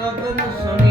ਰਬਨ ਸੁਣੀਜੈ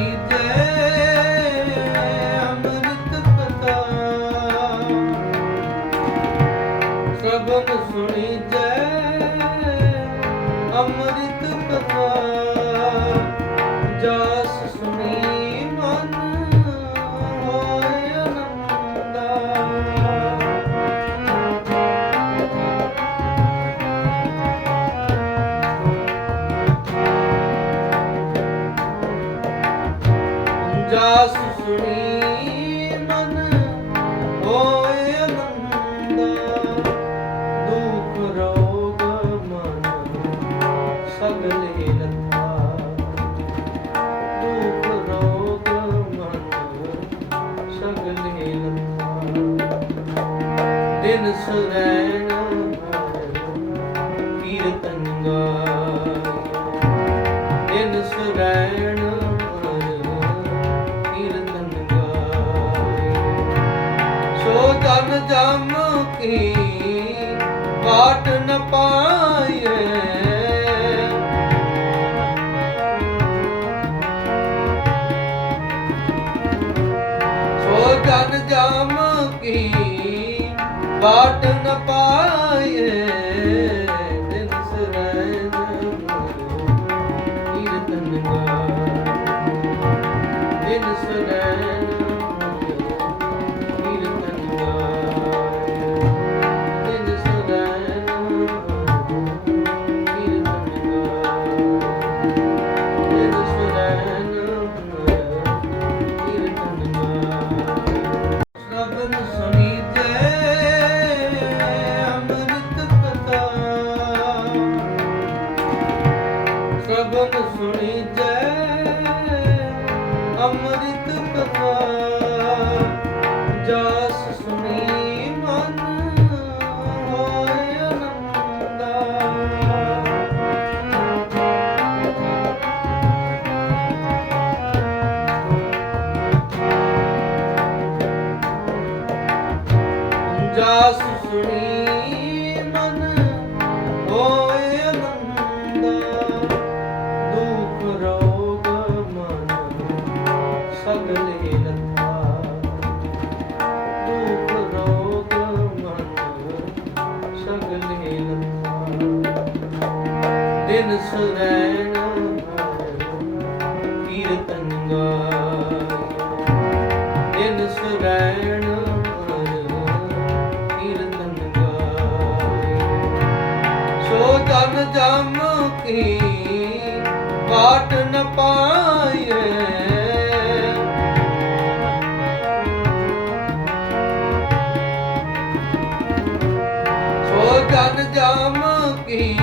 ਜਮ ਕੀ ਬਾਟ ਨ ਪਾਏ ਜਮ ਕੀ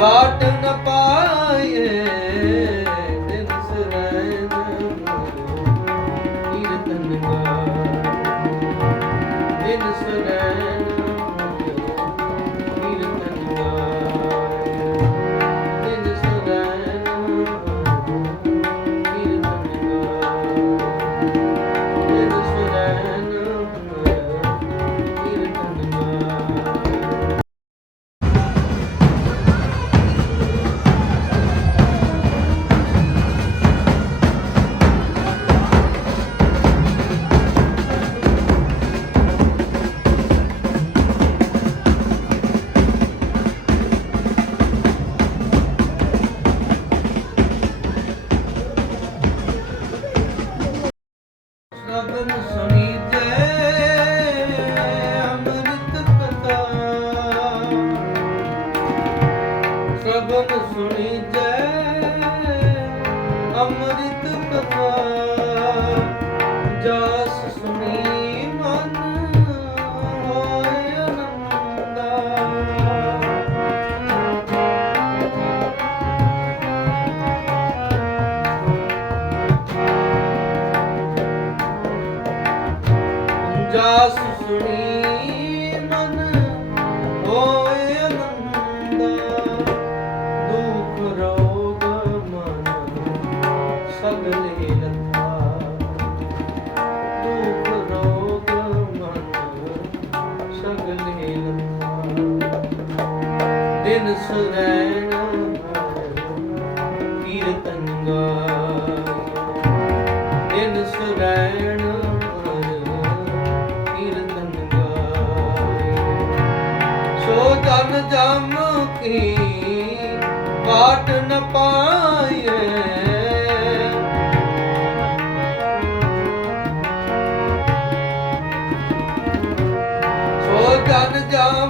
ਬਾਟ ਜਮ ਕੀ ਬਾਟ ਨ ਪਾਏ ਸੋ ਜਨ ਜਮ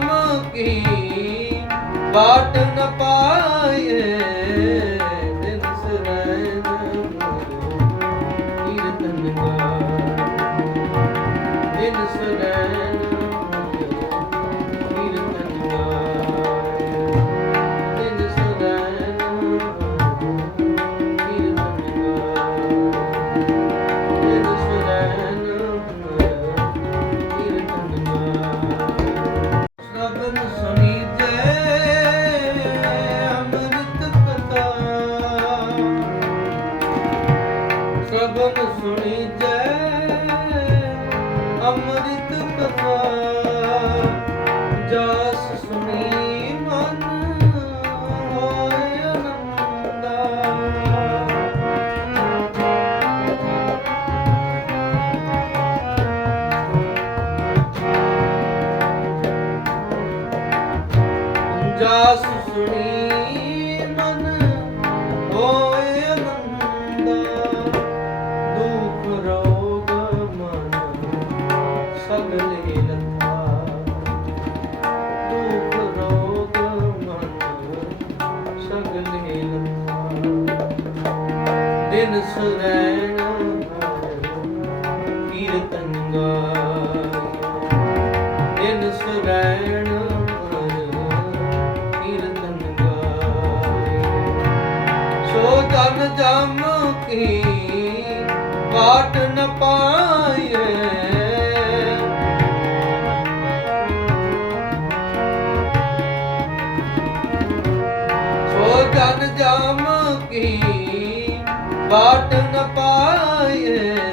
ਬਾਟ ਨ ਪਾਏ।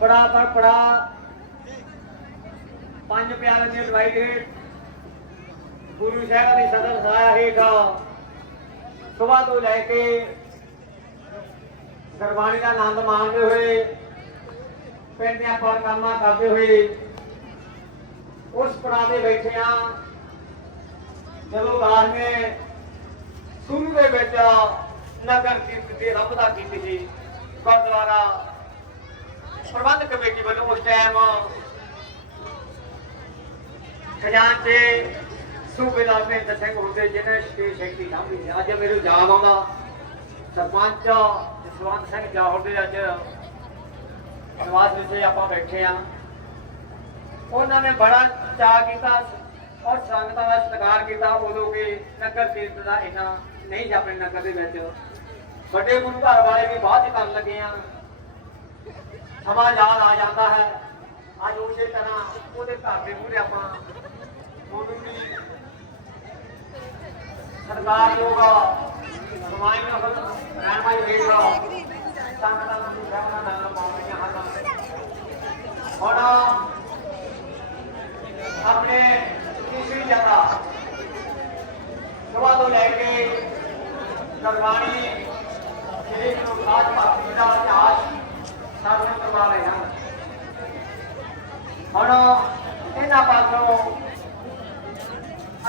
ਪੜਾ ਪਰ ਪੜਾ। ਪੰਜ ਪਿਆਰਿਆਂ ਦੀ ਅਡਵਾਈਸ ਹੇਠ ਗੁਰੂ ਸਾਹਿਬ ਦੀ ਸਦਰ ਸਾਇਆ ਹੇਠ ਸੁਬਾਹ ਤੋਂ ਲੈ ਕੇ ਗੁਰਬਾਣੀ ਦਾ ਆਨੰਦ ਮਾਣਦੇ ਹੋਏ ਪਿੰਡ ਦੀਆਂ ਪਰਕਾਮਾਂ ਕਰਦੇ ਹੋਏ ਉਸ ਪੜਾ ਬੈਠੇ ਆ, ਜਦੋਂ ਬਾਹਰ ਨੇ ਸ਼ੁਰੂ ਦੇ ਵਿੱਚ ਨਗਰ ਕੀਰਤਨ ਦੀ ਰੱਬ ਦਾ ਕੀਤੀ ਸੀ, ਗੁਰਦੁਆਰਾ ਪ੍ਰਬੰਧਕ ਕਮੇਟੀ ਵੱਲੋਂ ਉਸ ਟਾਈਮ ਖਜ਼ਾਨਚੇ ਸੂਬੇਦਾਰ ਮਹਿੰਦਰ ਸਿੰਘ ਹੁੰਦੇ, ਜਿਹਨੇ ਸਟੇਜ ਸੈਕਟਰੀ ਸਾਂਭੀ ਅੱਜ ਮੇਰੇ ਯਾਦ ਆਉਂਦਾ। ਸਰਪੰਚ ਜਸਵੰਤ ਸਿੰਘ ਜੌਹਰ ਦੇ ਅੱਜ ਨਿਵਾਸ ਜਿੱਥੇ ਆਪਾਂ ਬੈਠੇ ਆ। ਉਹਨਾਂ ਨੇ ਬੜਾ ਚਾਹ ਕੀਤਾ ਔਰ ਸੰਗਤਾਂ ਦਾ ਸਤਿਕਾਰ ਕੀਤਾ ਉਦੋਂ ਕਿ ਨਗਰ ਕੀਰਤਨ ਦਾ ਇਨਾ ਨਹੀਂ ਜਾਪਣੇ ਨਗਰ ਦੇ ਵਿੱਚ। ਵੱਡੇ ਗੁਰੂ ਘਰ ਵਾਲੇ ਵੀ ਬਾਅਦ ਕਰਨ ਲੱਗੇ ਆ। ਸਮਾਂ ਯਾਦ ਆ ਜਾਂਦਾ ਹੈ। ਅੱਜ ਉਸੇ ਤਰ੍ਹਾਂ ਉਹਦੇ ਘਰ ਦੇ ਮੂਹਰੇ ਆਪਾਂ ਉਹਨੂੰ ਵੀ ਸਰਕਾਰ ਲੋਗਾ ਸਮਾਜ ਨਾਲ ਰਹਿਣ ਵਾਲੀ ਸੰਗਤਾਂ ਨੂੰ ਹੁਣ ਆਪਣੇ ਤੀਸਰੀ ਜਗ੍ਹਾ ਸੁਬਾਹ ਤੋਂ ਲੈ ਕੇ ਨਰਵਾਣੀ ਸ੍ਰੀ ਗੁਰੂ ਖਾਲਸਾ ਪਾਤਸ਼ਾਹ ਦਾ ਇਤਿਹਾਸ ਸਾਨੂੰ ਕਰਵਾ ਰਹੇ ਹਨ ਹੁਣ ਇਹਨਾਂ ਪਾਸੋਂ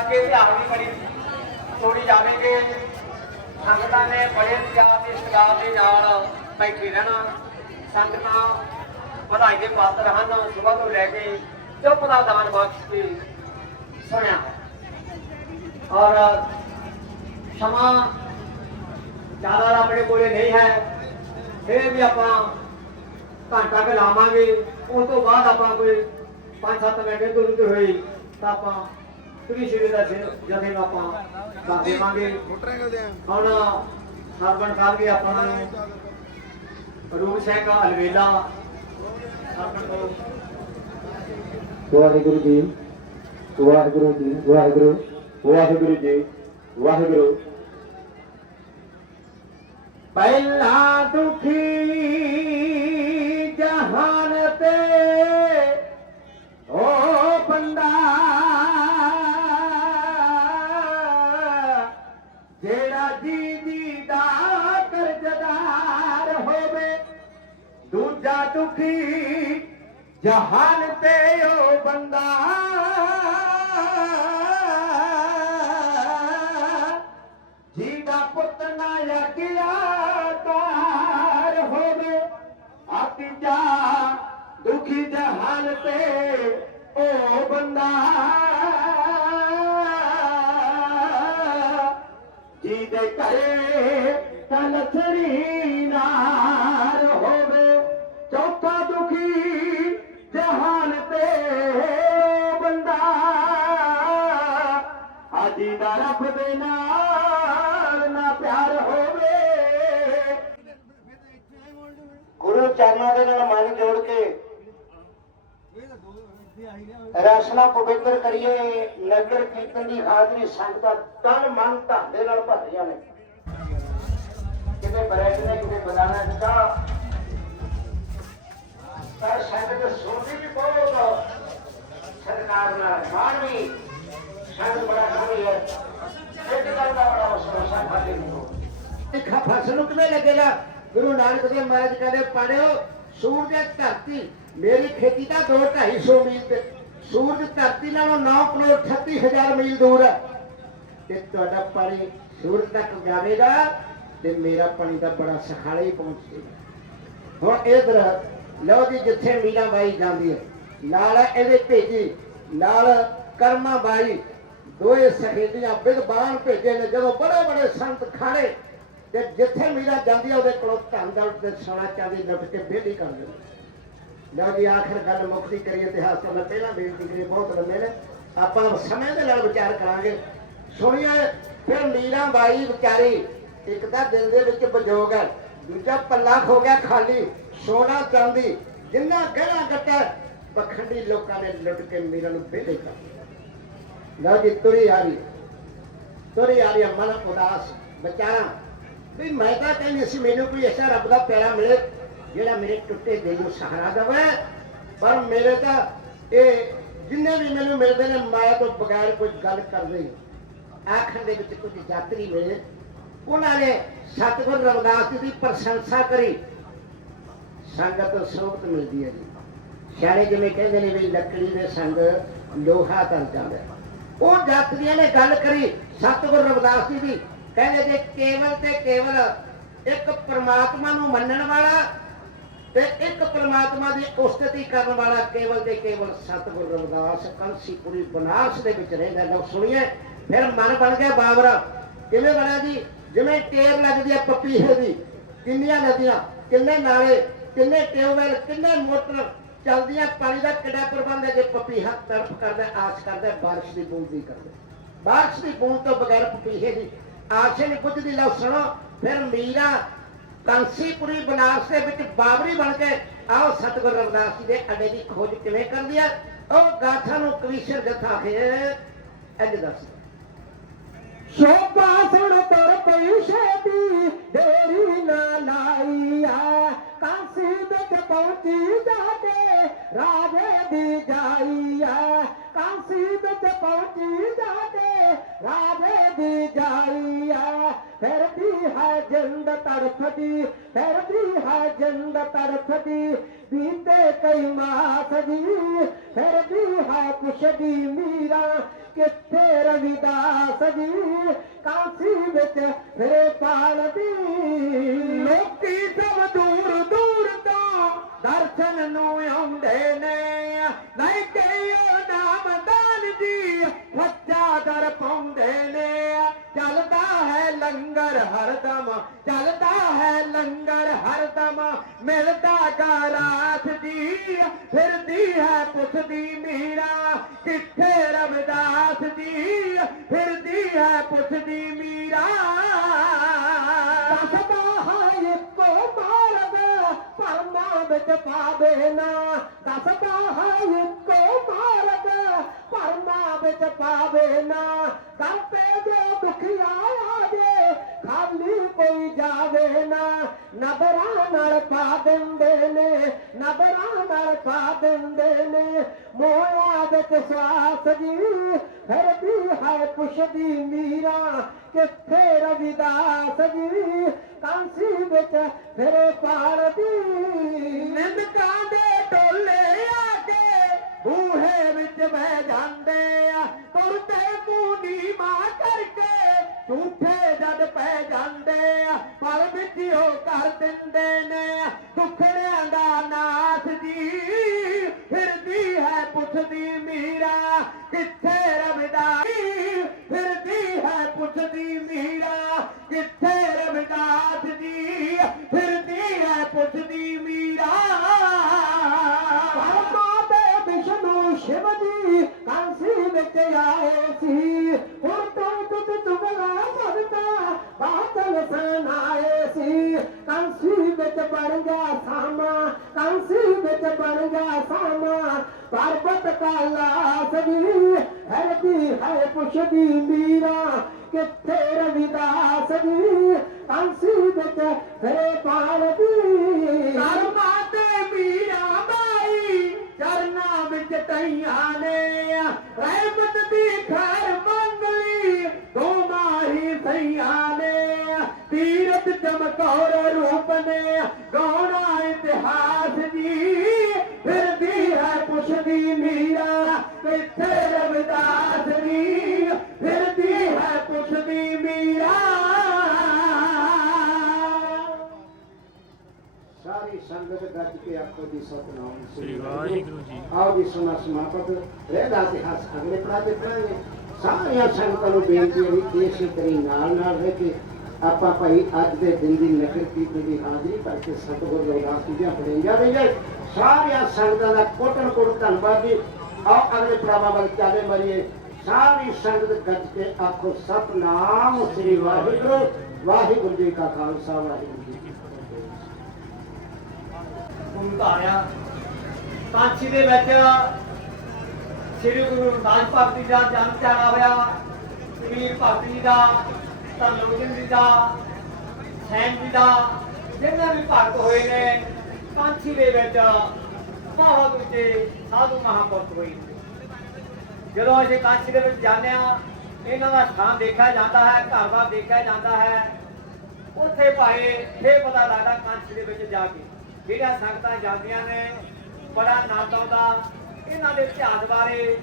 ਅੱਗੇ ਧਿਆਨ ਦੀ ਬੜੀ ਤੋੜੀ ਜਾਵੇਗੇ। ਸੰਗਤਾਂ ਨੇ ਬੜੇ ਪਿਆਰ ਤੇ ਸਤਿਕਾਰ ਦੇ ਨਾਲ ਬੈਠੇ ਰਹਿਣਾ। ਸੰਗਤਾਂ ਵਧਾਈ ਦੇ ਪਾਤਰ ਹਨ ਸੁਬਾਹ ਤੋਂ ਲੈ ਕੇ ਚੁੱਪ ਦਾ ਦਾਨ ਬਖਸ਼ ਕੇ ਸੁਣਿਆ। ਔਰ ਸਮਾਂ ਜ਼ਿਆਦਾ ਆਪਣੇ ਕੋਲੇ ਨਹੀਂ ਹੈ, ਫਿਰ ਵੀ ਆਪਾਂ ਘੰਟਾ ਕੁ ਲਾਵਾਂਗੇ, ਉਸ ਤੋਂ ਬਾਅਦ ਆਪਾਂ ਕੋਈ 5-7 ਮਿੰਟ ਇੱਧਰ ਉੱਧਰ ਹੋਈ, ਤਾਂ ਆਪਾਂ ਤਰੀ ਸ਼੍ਰੀ ਦਾ ਜਦੇ ਨੂੰ ਆਪਾਂ ਦੱਸ ਦੇਵਾਂਗੇ। ਹੁਣ ਸਰਵਣ ਸਾਹਿਬ ਜੀ ਆਪਾਂ ਨੂੰ ਰੂਪ ਸਿੰਘ ਅਲਵੇਲਾ ਵਾਹਿਗੁਰੂ ਜੀ ਵਾਹਿਗੁਰੂ ਜੀ ਵਾਹਿਗੁਰੂ ਵਾਹਿਗੁਰੂ ਜੀ ਵਾਹਿਗੁਰੂ। ਪਹਿਲਾ ਦੁਖੀ ਜਹਾਨ ਤੇ ਓ ਦੁਖੀ, ਜਹਾਨ ਤੇ ਉਹ ਬੰਦਾ। ਜਿਹਦਾ ਪੁੱਤ ਨਾ ਲੱਗਿਆ, ਤਾਰ ਹੋਵੇ ਆਤੀਜਾ ਦੁਖੀ, ਜਹਾਨ ਤੇ ਉਹ ਬੰਦਾ। ਜਿਹਦੇ ਘਰੇ ਕਲਸਰੀ ਨਾਰ ਜਹਾਨ ਤੇ ਬੰਦਾ। ਆਜੀ ਦਾ ਰੱਬ ਦੇ ਨਾਲ ਨਾ ਪਿਆਰ ਹੋਵੇ। ਗੁਰੂ ਚਰਨਾਂ ਦੇ ਨਾਲ ਮਨ ਜੋੜ ਕੇ ਰਸਨਾ ਪਵਿੱਤਰ ਕਰੀਏ। ਨਗਰ ਕੀਰਤਨ ਦੀ ਹਾਜ਼ਰੀ ਸੰਗਤਾਂ ਤਨ ਮਨ ਧਨ ਦੇ ਨਾਲ ਭਰੀਆਂ ਨੇ। ਕਿਤੇ ਬਰੈਕ ਨੇ, ਕਿਤੇ ਬਦਾਨਾ ਦਿੱਤਾ। ਪਰ ਸੰਗਤ ਸੁਣਦੀ ਵੀ ਬਹੁਤ ਸਰਕਾਰ ਨਾਲ ਮਾਣ ਵੀ ਸੰਗਤ ਬੜਾ ਖੜੀ ਹੈ। ਇੱਕ ਗੱਲ ਦਾ ਬੜਾ ਅਫਸੋਸ ਹੈ ਸਾਡੇ ਨੂੰ ਇੱਕ ਫਸਲ ਨੂੰ ਲੱਗੇਗਾ? ਗੁਰੂ ਨਾਨਕ ਦੇਵ ਮਹਾਰਾਜ ਕਹਿੰਦੇ, ਪੜਿਓ, ਸੂਰਜ ਧਰਤੀ ਮੇਰੀ ਖੇਤੀ ਦਾ 2 250 ਮੀਲ ਤੇ। ਸੂਰਜ ਧਰਤੀ ਨਾਲੋਂ 9 ਕਰੋੜ 36000 ਮੀਲ ਦੂਰ ਹੈ। ਤੇ ਤੁਹਾਡਾ ਪਾਣੀ ਸੂਰਜ ਤੱਕ ਜਾਵੇਗਾ ਤੇ ਮੇਰਾ ਪਾਣੀ ਦਾ ਬੜਾ ਸਖਾਲੇ ਹੀ ਪਹੁੰਚੇਗਾ। ਹੁਣ ਇਧਰ ਲਓ ਜੀ, ਜਿੱਥੇ ਮੀਨਾ ਬਾਈ ਜਾਂਦੀ ਹੈ। ਨਾਲ ਇਹਦੇ ਭੇਜੀ, ਨਾਲ ਕਰਮਾ ਬਾਈ। ਦੋਏ ਸਹੇਲੀਆਂ ਬਿਦਬਾਨ ਭੇਜੇ ਨੇ, ਜਦੋਂ ਬੜੇ ਬੜੇ ਸੰਤ ਖਾੜੇ। ਤੇ ਜਿੱਥੇ ਮੀਰਾ ਜਾਂਦੀ ਆ, ਉਹਦੇ ਕੋਲੋਂ ਧਨ ਦੌਲਤ ਤੇ ਸੋਨਾ ਚਾਂਦੀ ਲੁੱਟ ਕੇ ਬੇਲੀ ਕਰ ਦਿੰਦੇ। ਲਓ ਜੀ, ਆਖਰ ਗੱਲ ਮੁਕਤੀ ਕਰੀਏ ਇਤਿਹਾਸ ਤੋਂ ਮੈਂ ਪਹਿਲਾਂ ਬੇਨਤੀ ਕਰੀ, ਬਹੁਤ ਲੰਮੇ ਨੇ। ਆਪਾਂ ਸਮੇਂ ਦੇ ਨਾਲ ਵਿਚਾਰ ਕਰਾਂਗੇ। ਸੁਣੀਏ, ਫਿਰ ਮੀਰਾ ਬਾਈ ਵਿਚਾਰੀ ਇੱਕ ਤਾਂ ਦਿਲ ਦੇ ਵਿੱਚ ਬਜੋਗ ਹੈ, ਦੂਜਾ ਪੱਲਾ ਖੋ ਗਿਆ ਖਾਲੀ। ਸੋਨਾ ਚਾਂਦੀ ਜਿੰਨਾ ਗਹਿਣਾ ਗੱਟਾ ਪਖੰਡੀ ਲੋਕਾਂ ਨੇ ਲੁੱਟ ਕੇ ਮੀਰਾ ਨੂੰ ਬੇਲੇ ਕਰ ਲਓ ਜੀ, ਤੁਰੀ ਆ ਰਹੀ ਤੁਰੀ ਆ ਰਹੀ ਮਨ ਉਦਾਸ ਵਿਚਾਰਾਂ ਵੀ ਮੈਂ ਤਾਂ ਕਹਿੰਦੀ ਸੀ ਮੈਨੂੰ ਕੋਈ ਐਸਾ ਰੱਬ ਦਾ ਪਿਆਰਾ ਮਿਲੇ, ਜਿਹੜਾ ਮੇਰੇ ਟੁੱਟੇ ਦਿਲ ਨੂੰ ਸਹਾਰਾ ਦੇਵੇ। ਪਰ ਮੇਰੇ ਤਾਂ ਇਹ ਜਿੰਨੇ ਵੀ ਮੈਨੂੰ ਮਿਲਦੇ ਨੇ ਮਾਇਆ ਤੋਂ ਬਗੈਰ ਕੋਈ ਗੱਲ ਕਰਦੇ ਹੀ ਆਖਰ ਦੇ ਵਿੱਚ ਕੁਝ ਯਾਤਰੀ ਮਿਲੇ। ਉਹਨਾਂ ਨੇ ਸਤਿਗੁਰ ਰਵਿਦਾਸ ਜੀ ਦੀ ਪ੍ਰਸ਼ੰਸਾ ਕਰੀ। ਸੰਗਤ ਸੋਭਤ ਮਿਲਦੀ ਹੈ ਜੀ। ਸਿਆਣੇ ਜਿਵੇਂ ਕਹਿੰਦੇ ਨੇ ਵੀ ਲੱਕੜੀ ਦੇ ਸੰਗ ਲੋਹਾ ਤਰ ਜਾਂਦਾ ਉਹ ਯਾਤਰੀਆਂ ਨੇ ਗੱਲ ਕਰੀ, ਸਤਿਗੁਰ ਰਵਿਦਾਸ ਜੀ ਦੀ। ਕਹਿੰਦੇ ਜੇ ਕੇਵਲ ਤੇ ਕੇਵਲ ਇੱਕ ਪ੍ਰਮਾਤਮਾ ਨੂੰ ਮੰਨਣ ਵਾਲਾ ਤੇ ਇੱਕ ਪ੍ਰਮਾਤਮਾ ਦੀ ਉਸਤਤੀ ਕਰਨ ਵਾਲਾ ਕੇਵਲ ਤੇ ਕੇਵਲ ਸਤਿਗੁਰ ਰਵਿਦਾਸ ਕੰਸੀਪੁਰੀ ਬਨਾਰਸ ਦੇ ਵਿੱਚ ਰਹਿੰਦਾ। ਲੋਕ ਸੁਣੀਏ, ਫਿਰ ਮਨ ਬਣ ਗਿਆ ਬਾਬਰਾ। ਕਿਵੇਂ ਬਣਿਆ ਜੀ? ਜਿਵੇਂ ਟੇਰ ਲੱਗਦੀ ਹੈ ਪਪੀਹੇ ਦੀ। ਕਿੰਨੀਆਂ ਨਦੀਆਂ, ਕਿੰਨੇ ਨਾਲੇ ਕਿੰਨੇ ਟਿਊਬਵੈਲ, ਕਿੰਨੇ ਮੋਟਰ ਚਲਦੀਆਂ, ਪਾਣੀ ਦਾ ਕਿਹੜਾ ਪ੍ਰਬੰਧ ਹੈ ਜੇ ਪਪੀਹਾ ਤੜਫ ਕਰਦਾ, ਆਸ ਕਰਦਾ, ਬਾਰਿਸ਼ ਦੀ ਬੂੰਦ ਦੀ ਕਰਦਾ। ਬਾਰਿਸ਼ ਦੀ ਬੂੰਦ ਤੋਂ ਬਗੈਰ ਪਪੀਹੇ ਦੀ ਆਸ ਹੀ ਨਹੀਂ ਦੀ ਲਓ ਸੁਣੋ, ਫਿਰ ਮੀਰਾ ਕਾਂਸੀਪੁਰੀ ਬਨਾਰਸ ਦੇ ਵਿੱਚ ਬਾਬਰੀ ਬਣ ਕੇ, ਆਓ ਸਤਿਗੁਰ ਰਵਿਦਾਸ ਜੀ ਦੇ ਅੱਡੇ ਦੀ ਖੋਜ ਕਿਵੇਂ ਕਰਦੀ ਹੈ ਉਹ ਗਾਥਾ ਨੂੰ ਕਵੀਸ਼ਰ ਜਥਾ ਹੈ ਅੱਜ ਦੱਸ शोभा सुण पर पहुचे थी देरी ना लाई आहे काशी तक पहुची जाते राधे दी जाई आहे काशी तक पहुची जाते राधे दी जाई आहे फिर भी है जिंद तड़फती फिर भी है जिंद तड़फती बीते कई मास दी फिर भी है कुछ भी मीरा। किथे रविदा जी। ਕਾਂਸੀ ਵਿੱਚ ਫਿਰੇ ਪਾਲਦੀ ਲੋਕੀ ਸਭ ਦੂਰ ਦੂਰ ਤੋਂ ਦਰਸ਼ਨ ਨੂੰ ਆਉਂਦੇ ਨੇ। ਨਹੀਂ ਕਈਓ ਨਾਮਦਾਨ ਜੀ, ਸੱਚਾ ਦਰ ਪਾਉਂਦੇ ਨੇ। ਚੱਲਦਾ ਹੈ ਲੰਗਰ ਹਰਦਮ, ਚੱਲਦਾ ਹੈ ਲੰਗਰ ਹਰਦਮ। ਮਿਲਦਾ ਗਾ ਰਾਤ ਦੀ, ਫਿਰਦੀ ਹੈ ਪੁੱਛਦੀ ਮੀਰਾ। ਕਿੱਥੇ ਰਮਦਾਸ ਦੀ ਫਿਰਦੀ ਹੈ ਪੁੱਛਦੀ ਮੀਰਾ ਵਿੱਚ ਪਾਵੇ ਨਾ ਦੱਸਦਾ ਹੈ ਇੱਕੋ ਮਾਰਗ ਪਰਮਾ ਵਿੱਚ ਪਾਵੇ ਨਾ ਦਰ ਜੋ ਦੁਖੀਆ ਆਵੇ ਖਾਲੀ ਕੋਈ ਜਾਵੇ ਨਾ ਨਬਰਾਂ ਨਾਲ ਪਾ ਦਿੰਦੇ ਨੇ, ਨਬਰਾਂ ਨਾਲ ਪਾ ਦਿੰਦੇ ਨੇ। ਮੋਇਆ ਵਿੱਚ ਸਵਾਸ ਜੀ ਫਿਰਦੀ ਹੈ ਪੁੱਛਦੀ ਮੀਰਾ। ਕਿੱਥੇ ਰਵਿਦਾਸ ਜੀ? ਕਾਂਸੀ ਵਿੱਚ ਫਿਰੇ ਪਾਰਦੀ ਨਿੰਦਕਾਂ ਦੇ ਟੋਲੇ ਆ ਕੇ ਬੂਹੇ ਵਿੱਚ ਬਹਿ ਜਾਂਦੇ ਆ। ਤੁਰਦੇ ਮੂੰਡੀ ਮਾਂ ਕਰਕੇ, ਝੂਠੇ ਜਦ ਪੈ ਜਾਂਦੇ ਆ। ਪਰ ਵਿੱਚ ਉਹ ਕਰ ਦਿੰਦੇ ਗਿਆ ਸਾਮਾ ਵਿੱਚ ਬਣ ਗਿਆ ਸਾਮਾ। ਪਰਬਤ ਕਾਲਾ ਸਜੀ ਹਰਦੀ ਹੈ ਪੁੱਛਦੀ ਮੀਰਾ, ਕਿੱਥੇ ਰਵਿਦਾਸ ਵੀ ਕਾਂਸੀ ਵਿੱਚ ਫਰੇ ਪਾਲਦੀ ਕਰਮਾ ਤੇ ਮੀਰਾ ਬਾਈ ਚਰਨਾਂ ਵਿੱਚ ਤਈਆਂ ਨੇ। ਰਹਿਮਤ ਦੀ ਖੈਰ ਮੰਗਲੀ ਦੋ ਮਾਹੀ ਸਈਆਂ ਨੇ। ਤੀਰਤ ਚਮਕੌਰ ਰੂਪ ਨੇ ਗਾਉਣਾ ਇਤਿਹਾਸ ਜੀ। ਫਿਰਦੀ ਹੈ ਪੁੱਛਦੀ ਮੀਰਾ ਕਿੱਥੇ ਰਵਿਦਾਸ ਜੀ। ਫਿਰਦੀ ਹੈ ਪੁੱਛਦੀ ਮੀਰਾ। ਸਾਰੀ ਸੰਗਤ ਗੱਜ ਕੇ ਆਖੋ ਜੀ ਸਤਨਾਮ ਸ੍ਰੀ ਵਾਹਿਗੁਰੂ। ਜੀ। ਆਓ ਜੀ ਸਮਾਂ ਸਮਾਪਤ। ਰਹਿਦਾ ਇਤਿਹਾਸ ਅਗਲੇ ਪੜਾ ਤੇ ਪੜਾਂਗੇ ਸਾਰੀਆਂ ਸੰਗਤਾਂ ਨੂੰ ਬੇਨਤੀ ਹੈ ਵੀ ਇਸੇ ਤਰੀ ਨਾਲ ਨਾਲ ਰਹਿ ਕੇ ਆਪਾਂ ਭਾਈ ਅੱਜ ਦੇ ਦਿਨ ਦੀ ਨਗਰ ਕੀਤੀ ਦੀ ਹਾਜ਼ਰੀ ਕਰਕੇ ਸਤਿਗੁਰ ਰਵਿਦਾਸ ਜੀ ਦੀਆਂ ਪੜਾਈਆਂ ਰਹੀਆਂ ਸਾਰੀਆਂ ਸੰਗਤਾਂ ਦਾ ਕੋਟਨ ਕੋਟ ਧੰਨਵਾਦ ਜੀ। ਆਓ ਅਗਲੇ ਪੜਾਵਾਂ ਵੱਲ ਚਾਲੇ ਮਰੀਏ। ਸਾਰੀ ਸੰਗਤ ਗੱਜ ਕੇ ਆਖੋ, ਸਤਨਾਮ ਸ੍ਰੀ ਵਾਹਿਗੁਰੂ ਵਾਹਿਗੁਰੂ ਜੀ ਕਾ ਖਾਲਸਾ, ਵਾਹਿਗੁਰੂ ਜੀ ਕੀ ਫਤਿਹ। ਗੁਰੂ ਕਾਂਚੀ ਦੇ ਵਿੱਚ ਸ੍ਰੀ ਗੁਰੂ ਨਾਨਕ ਭਗਤ ਜੀ ਦਾ ਜਨਮ ਦਿਹਾੜਾ ਹੋਇਆ। ਕਬੀਰ ਭਗਤ ਜੀ ਦਾ ਧੰਨੋਜਨ ਜੀ ਦਾ ਸੈਨ ਜੀ ਦਾ, ਜਿੰਨੇ ਵੀ ਭਗਤ ਹੋਏ ਨੇ ਕਾਂਚੀ ਦੇ ਵਿੱਚ ਬਹੁਤ ਉੱਚੇ ਸਾਧੂ ਮਹਾਂਪੁਰਖ ਹੋਏ ਜਦੋਂ ਅਸੀਂ ਕਾਂਚੀ ਦੇ ਵਿੱਚ ਜਾਂਦੇ ਆ ਇਹਨਾਂ ਦਾ ਸਥਾਨ ਦੇਖਿਆ ਜਾਂਦਾ ਹੈ, ਘਰ-ਬਾਰ ਦੇਖਿਆ ਜਾਂਦਾ ਹੈ, ਉੱਥੇ ਭਾਏ ਫੇਰ ਪਤਾ ਲੱਗਦਾ ਕਾਂਚੀ ਦੇ ਵਿੱਚ ਜਾ ਕੇ ਜਿਹੜੀਆਂ ਸੰਗਤਾਂ ਜਾਂਦੀਆਂ ਨੇ, ਬੜਾ ਆਨੰਦ ਆਉਂਦਾ। ਇਹਨਾਂ ਦੇ ਇਤਿਹਾਸ ਬਾਰੇ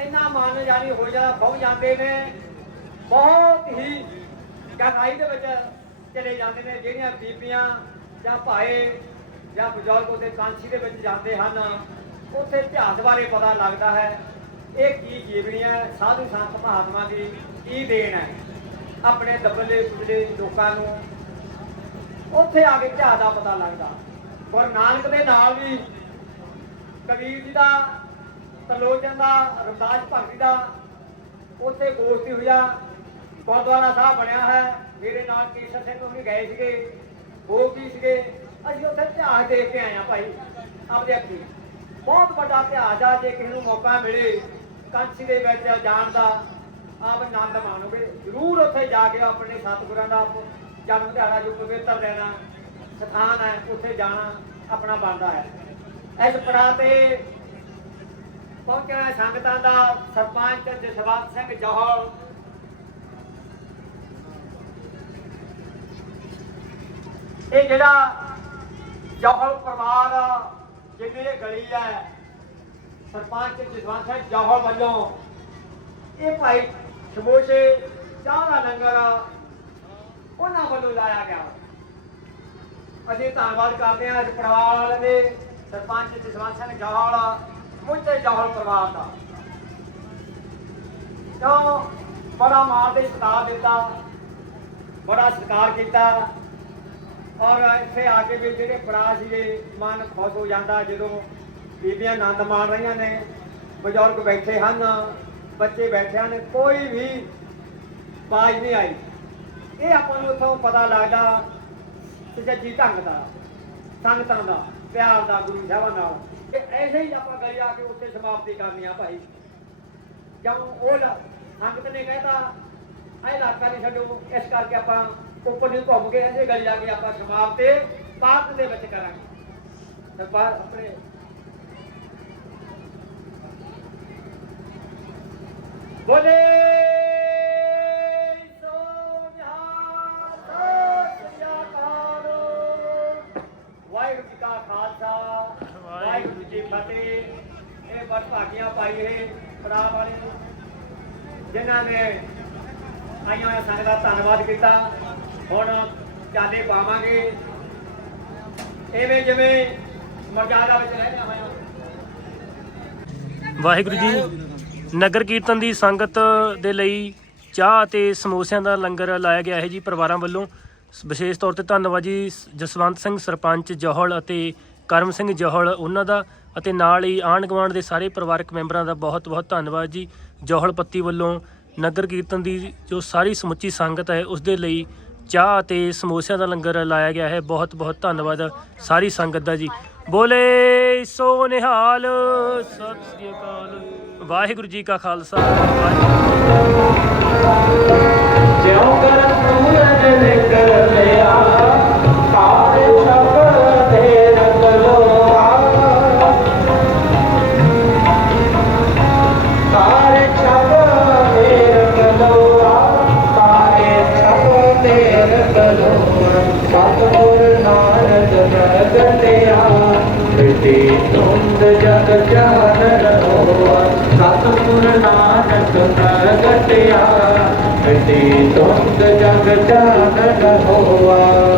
ਇੰਨਾ ਮਨ ਜਾਨੀ ਹੋ ਜਾਂਦਾ ਖੋ ਜਾਂਦੇ ਨੇ। ਬਹੁਤ ਹੀ ਗਹਿਰਾਈ ਦੇ ਵਿੱਚ ਚਲੇ ਜਾਂਦੇ ਨੇ, ਜਿਹੜੀਆਂ ਬੀਬੀਆਂ ਜਾਂ ਭਾਏ ਜਾਂ ਬਜ਼ੁਰਗ ਉਹਦੇ ਕਾਂਚੀ ਦੇ ਵਿੱਚ ਜਾਂਦੇ ਹਨ, ਉੱਥੇ ਇਤਿਹਾਸ ਬਾਰੇ ਪਤਾ ਲੱਗਦਾ ਹੈ। ਇਹ ਕੀ ਜੀਵਨੀ ਹੈ? ਸਾਧੂ ਸੰਤ ਮਹਾਤਮਾ ਦੀ ਕੀ ਦੇਣ ਹੈ? ਆਪਣੇ ਦੱਬਲੇ ਦੁਬਲੇ ਲੋਕਾਂ ਨੂੰ ਉੱਥੇ ਆ ਕੇ ਇਤਿਹਾਸ ਦਾ ਪਤਾ ਲੱਗਦਾ। ਗੁਰੂ ਨਾਨਕ ਦੇ ਨਾਲ ਵੀ ਕਬੀਰ ਜੀ ਦਾ, ਤਲੋਚਨ ਦਾ, ਰਵਦਾਸ ਭਗਤੀ ਦਾ ਉੱਥੇ ਗੋਸ਼ਟੀ ਹੋਇਆ ਗੁਰਦੁਆਰਾ ਸਾਹਿਬ ਬਣਿਆ ਹੈ। ਮੇਰੇ ਨਾਲ ਕੇਸ਼ਰ ਸਿੰਘ ਵੀ ਗਏ ਸੀਗੇ। ਉਹ ਕੀ ਸੀਗੇ? ਅਸੀਂ ਉੱਥੇ ਇਤਿਹਾਸ ਦੇਖ ਕੇ ਆਏ ਆ ਭਾਈ, ਆਪਦੇ ਅੱਖੀ ਬਹੁਤ ਵੱਡਾ ਇਤਿਹਾਸ ਆ, ਜੇ ਕਿਸੇ ਨੂੰ ਮੌਕਾ ਮਿਲੇ ਕਾਂਚੀ ਦੇ ਵਿੱਚ ਜਾਣ ਦਾ, ਆਪ ਆਨੰਦ ਮਾਣੋਗੇ। ਜ਼ਰੂਰ ਉੱਥੇ ਜਾ ਕੇ ਆਪਣੇ ਸਤਿਗੁਰਾਂ ਦਾ ਜਨਮ ਦਿਹਾੜਾ ਜੋ ਪਵਿੱਤਰ ਲੈਣਾ ਸਥਾਨ ਹੈ, ਉੱਥੇ ਜਾਣਾ ਆਪਣਾ ਬਣਦਾ ਹੈ। ਇਸ ਪੜਾ ਤੇ ਪਹੁੰਚਿਆ ਸੰਗਤਾਂ ਦਾ ਸਰਪੰਚ ਜਸਵੰਤ ਸਿੰਘ ਜੋਹਲ ਇਹ ਜਿਹੜਾ ਜੋਹਲ ਪਰਿਵਾਰ ਆ, ਜਿੰਨੀ ਇਹ ਗਲੀ ਹੈ ਸਰਪੰਚ ਜਸਵੰਤ ਸਿੰਘ ਜੋਹਲ ਵੱਲੋਂ ਇਹ ਭਾਈ ਸਮੋਸੇ ਚਾਹ ਦਾ ਲੰਗਰ ਉਹਨਾਂ ਵੱਲੋਂ ਲਾਇਆ ਗਿਆ। ਅਸੀਂ ਧੰਨਵਾਦ ਕਰਦੇ ਹਾਂ ਅੱਜ ਪਰਿਵਾਰ ਦੇ ਸਰਪੰਚ ਜਸਵੰਤ ਸਿੰਘ ਜੋਹਲ ਮੁੱਢੇ ਜੋਹਲ ਪਰਿਵਾਰ ਦਾ। ਤਾਂ ਬੜਾ ਮਾਣ ਦੇ ਸਤਿਕਾਰ ਦਿੱਤਾ ਬੜਾ ਸਤਿਕਾਰ ਕੀਤਾ। ਔਰ ਇੱਥੇ ਆ ਕੇ ਵੀ ਜਿਹੜੇ ਭਰਾ ਸੀਗੇ, ਮਨ ਖੁਸ਼ ਹੋ ਜਾਂਦਾ ਜਦੋਂ ਬੀਬੀਆਂ ਆਨੰਦ ਮਾਣ ਰਹੀਆਂ ਨੇ। ਬਜ਼ੁਰਗ ਬੈਠੇ ਹਨ, ਬੱਚੇ ਬੈਠੇ ਹਨ, ਕੋਈ ਵੀ ਬਾਜ ਨਹੀਂ ਆਈ। ਇਹ ਆਪਾਂ ਨੂੰ ਉੱਥੋਂ ਪਤਾ ਲੱਗਦਾ ਸੱਚੀ ਢੰਗ ਦਾ, ਸੰਗਤਾਂ ਦਾ, ਪਿਆਰ ਦਾ, ਗੁਰੂ ਸਾਹਿਬਾਂ ਨਾਲ ਇਹ ਐਸੇ ਹੀ ਆਪਾਂ ਗਏ ਆ ਕੇ ਉੱਥੇ ਸਮਾਪਤੀ ਕਰਨੀ ਆ ਭਾਈ। ਜਦੋਂ ਉਹ ਲ- ਸੰਗਤ ਨੇ ਕਹਿਤਾ ਇਹ ਇਲਾਕਾ ਨਹੀਂ ਛੱਡੋ। ਇਸ ਕਰਕੇ ਆਪਾਂ ਉੱਪਰ ਨੂੰ ਘੁੰਮ ਕੇ ਐਸੇ ਗੱਲ ਜਾ ਕੇ ਆਪਾਂ ਤੇ ਪਾਰਕ ਦੇ ਵਿੱਚ ਕਰਾਂਗੇ। ਤੇ ਆਪਣੇ ਬੋਲੇ ਵਾਹਿਗੁਰੂ ਜੀ ਕਾ ਖਾਲਸਾ, ਵਾਹਿਗੁਰੂ ਜੀ ਫਤਿਹ। ਇਹ ਬਸ ਪਾਈ ਹੈ ਭਰਾ ਵਾਲੇ ਜਿਨ੍ਹਾਂ ਨੇ ਆਈਆਂ ਹੋਈਆਂ ਸੰਗਤ ਧੰਨਵਾਦ ਕੀਤਾ। ਹੁਣ ਚਾਲੇ ਪਾਵਾਂਗੇ। ਐਵੇਂ ਜਿਵੇਂ ਮਰਜ਼ਾਦਾ ਵਿੱਚ ਰਹਿੰਦੇ ਹੋਇਆ। ਵਾਹਿਗੁਰੂ ਜੀ, ਨਗਰ ਕੀਰਤਨ ਦੀ ਸੰਗਤ ਦੇ ਲਈ ਚਾਹ ਅਤੇ ਸਮੋਸਿਆਂ ਦਾ ਲੰਗਰ ਲਾਇਆ ਗਿਆ ਹੈ ਜੀ ਪਰਿਵਾਰਾਂ ਵੱਲੋਂ। ਸ- ਵਿਸ਼ੇਸ਼ ਤੌਰ ਤੇ ਧੰਨਵਾਦ ਜੀ, ਜਸਵੰਤ ਸਿੰਘ, ਸਰਪੰਚ ਜੋਹਲ ਅਤੇ ਕਰਮ ਸਿੰਘ ਜੋਹਲ ਉਹਨਾਂ ਦਾ ਅਤੇ ਨਾਲ ਹੀ ਆਂਢ ਗੁਆਂਢ ਦੇ ਸਾਰੇ ਪਰਿਵਾਰਕ ਮੈਂਬਰਾਂ ਦਾ ਬਹੁਤ ਬਹੁਤ ਧੰਨਵਾਦ ਜੀ। ਜੋਹਲ ਪੱਤੀ ਵੱਲੋਂ ਨਗਰ ਕੀਰਤਨ ਦੀ ਜੋ ਸਾਰੀ ਸਮੁੱਚੀ ਸੰਗਤ ਹੈ, ਉਸ ਦੇ ਲਈ ਚਾਹ ਅਤੇ ਸਮੋਸਿਆਂ ਦਾ ਲੰਗਰ ਲਾਇਆ ਗਿਆ ਹੈ। ਬਹੁਤ ਬਹੁਤ ਧੰਨਵਾਦ ਸਾਰੀ ਸੰਗਤ ਦਾ ਜੀ। ਬੋਲੇ ਸੋ ਨਿਹਾਲ, ਸਤਿ ਸ੍ਰੀ ਅਕਾਲ। ਵਾਹਿਗੁਰੂ ਜੀ ਕਾ ਖਾਲਸਾ। ਵਾਹਿਗੁਰੂ ਕਰ ਸੂਰਜ ਨਿਕਲ ਲਿਆ। ਮਿਟੀ ਤੁੰਦ ਜਗ ਜਾਨ ਹੋਆ ਸਤਿਗੁਰ ਨਾਨਕ ਪ੍ਰਗਟਿਆ ਮਿਟੀ ਤੁੰਦ ਜਗ ਜਾਨ ਹੋ